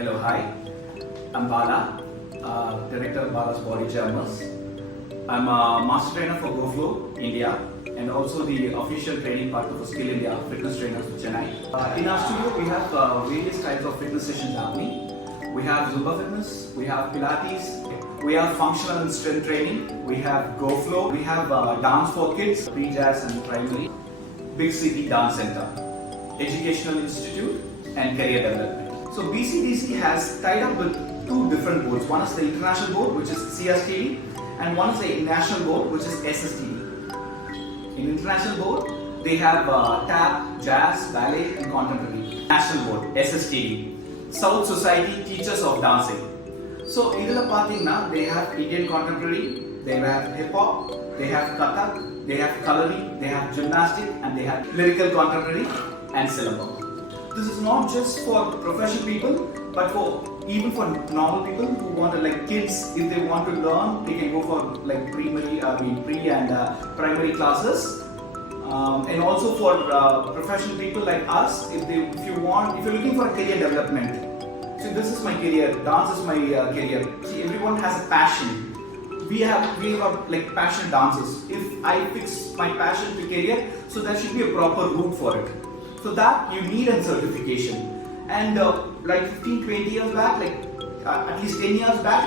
Hello, hi. I'm Bala, Director of Bala's Body Jammers. I'm a master trainer for GoFlow India and also the official training partner for Skill India Fitness Trainers of Chennai. In our studio, we have various types of fitness sessions happening. We have Zumba Fitness, we have Pilates, we have functional and strength training, we have GoFlow, we have dance for kids, pre-jazz and primary, Big City Dance Center, Educational Institute and Career Development. So BCDC has tied up with two different boards. One is the international board, which is CSTD, and one is the national board, which is SSTD. In international board, they have tap, jazz, ballet, and contemporary. National board, SSTD, South Society Teachers of Dancing. So, they have Indian contemporary, they have hip hop, they have Kathak, they have Kalari, they have gymnastic, and they have lyrical contemporary and Silambam. This is not just for professional people, but even for normal people who want to, like kids, if they want to learn, they can go for like pre and primary classes. And also for professional people like us, if you're looking for a career development. See, this is my career. Dance is my career. See, everyone has a passion. We have like passionate dancers. If I fix my passion to career, so there should be a proper route for it. So that you need a certification. And like 15-20 years back, like at least 10 years back,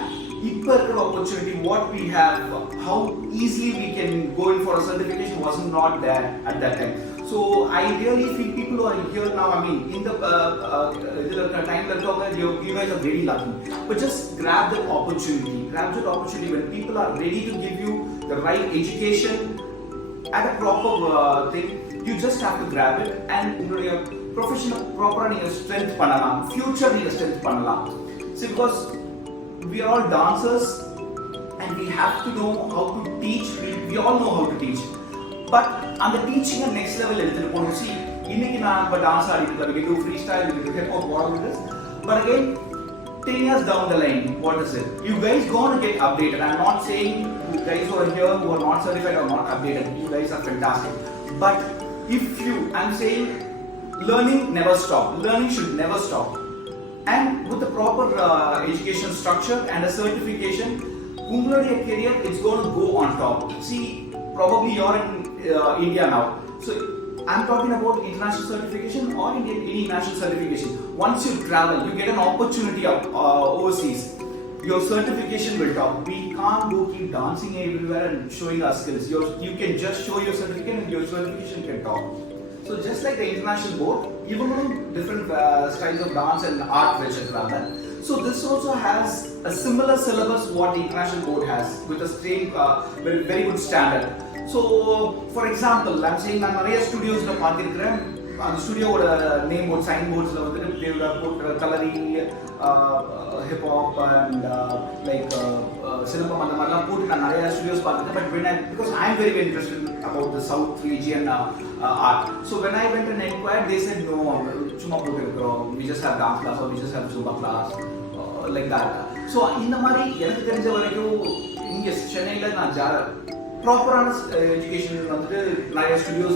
opportunity, what we have, how easily we can go in for a certification was not there at that time. So I really feel people who are here now, I mean, in the time that you guys are very lucky. But just grab that opportunity. Grab that opportunity when people are ready to give you the right education at a proper thing. You just have to grab it and your professional proper strength pannalam, future strength pannalam. See, because we are all dancers and we have to know how to teach. We all know how to teach. But on the teaching and next level, see, inniki na dance we can do freestyle, we can do hip hop, all of this. But again, 10 years down the line, what is it? You guys gonna get updated. I'm not saying you guys who are here who are not certified or not updated. You guys are fantastic. But I'm saying learning never stop. Learning should never stop. And with the proper education structure and a certification, your career is going to go on top. See, probably you're in India now. So I'm talking about international certification or any national certification. Once you travel, you get an opportunity overseas. Your certification will top. We can't go keep dancing everywhere and showing our skills. You can just show your certificate and your certification can top. So just like the international board, even different styles of dance and art which rather. So this also has a similar syllabus what the international board has with the same very good standard. So for example, I'm saying I'm studios in the studio name board, sign boards, they would have put Kalari, hip hop and like Silambam put in studios. But because I'm very interested about the South region art. So when I went and inquired, they said no, we just have dance class or we just have Zumba class, like that. So in the Mari, proper education studios.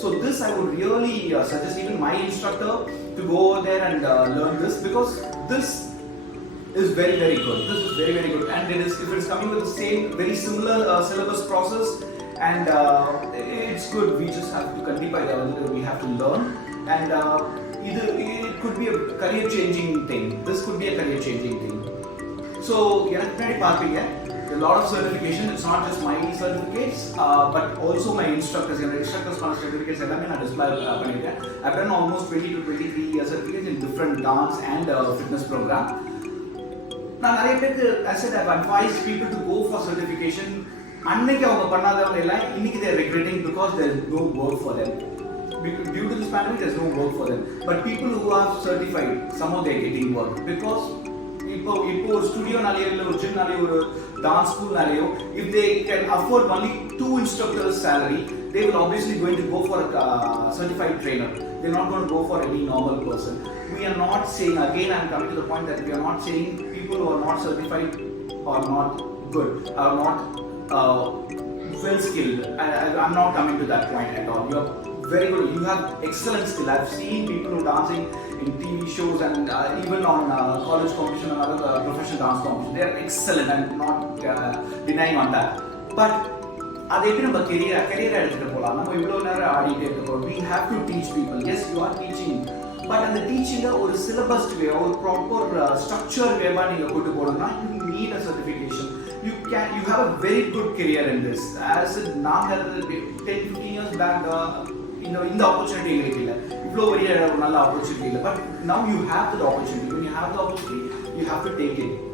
So this I would really suggest even my instructor to go over there and learn this, because this is very good. This is very good, and if it is coming with the same very similar syllabus process, and it's good. We just have to we have to learn, and it could be a career changing thing. This could be a career changing thing. So a lot of certification. It's not just my certificates, but also my instructors. Instructors certificates. I've done almost 20 to 23 certificates in different dance and fitness program. Now, I said I've advised people to go for certification. They are regretting because there is no work for them. Due to this pandemic, there is no work for them. But people who are certified, somehow they are getting work, because studio gym dance school if they can afford only 2 instructors salary, they will obviously going to go for a certified trainer. They're not going to go for any normal person. We are not saying, again I'm coming to the point that we are not saying people who are not certified are not good, are not well skilled. I'm not coming to that point at all. You're very good. You have excellent skill. I've seen people who dancing in TV shows and even on college competition and other professional dance competition. They are excellent. I'm not denying on that. But அதை எப்படி நம்ம கெரியரை எடுத்துகிட்டு போகலாம். நம்ம இவ்வளோ நேரம் ஆடிட்டே இருக்கோம். We have to teach people. Yes, you are teaching. But அந்த டீச்சிங்கை ஒரு சிலபஸ் வே, ஒரு ப்ராப்பர் ஸ்ட்ரக்சர் வேவா நீங்கள் கொண்டு போகணும்னா you need a certification. You have a very good career in this. As நாங்கள் 10-15 years பேக் இந்த ஆப்பர்ச்சுனிட்டி எங்களுக்கு இல்லை, இவ்வளோ பெரிய நல்ல ஆப்பர்ச்சுனிட்டி இல்லை. But now you have the opportunity. when you have the opportunity you have to take it.